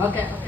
Okay.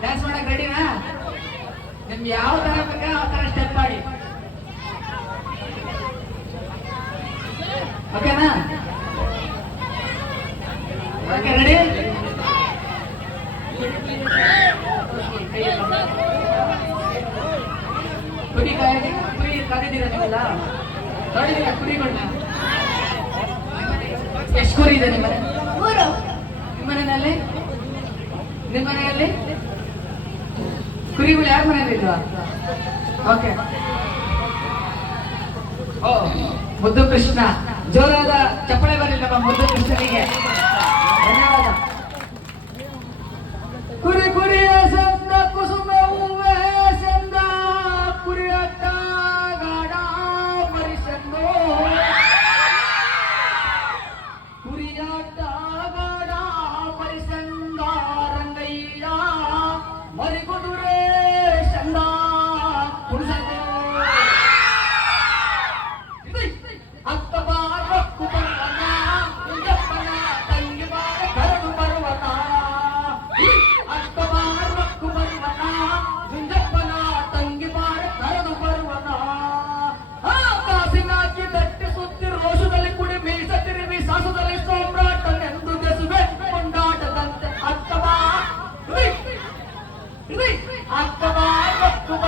Dance ಮಾಡಕ್ ರೆಡಿನಾ ನಿಮ್ಗೆ ಯಾವ ತರ ಬೇಕಾ ಆ ತರ ಸ್ಟೆಪ್ ಮಾಡಿ ಓಕೆನಾ ಓಕೆ ರೆಡಿ ಕುರಿ ಕಾಯಿ ಕುರಿ ಕಾದಿದ್ದೀರಾ ನೀವೆಲ್ಲ ನೋಡಿದ್ದೀರಾ ಕುರಿಗಳನ್ನ ಎಷ್ಟು ಕುರಿ ಇದೆ ನಿಮ್ಮ ಮೂರು ನಿಮ್ಮ ಮನೆಯಲ್ಲಿ? ನಿಮ್ಮ ಮನೆಯಲ್ಲಿ? ಕುರಿಗಳು ಯಾರ ಮನೆಯಲ್ಲಿ ಇಲ್ವಾ ಓಕೆ ಓ ಮುದ್ದು ಕೃಷ್ಣ ಜೋರಾದ ಚಪ್ಪಳೆ ಬರಲಿ ನಮ್ಮ ಮುದ್ದು ಕೃಷ್ಣನಿಗೆ আত্মবার বক্তব্য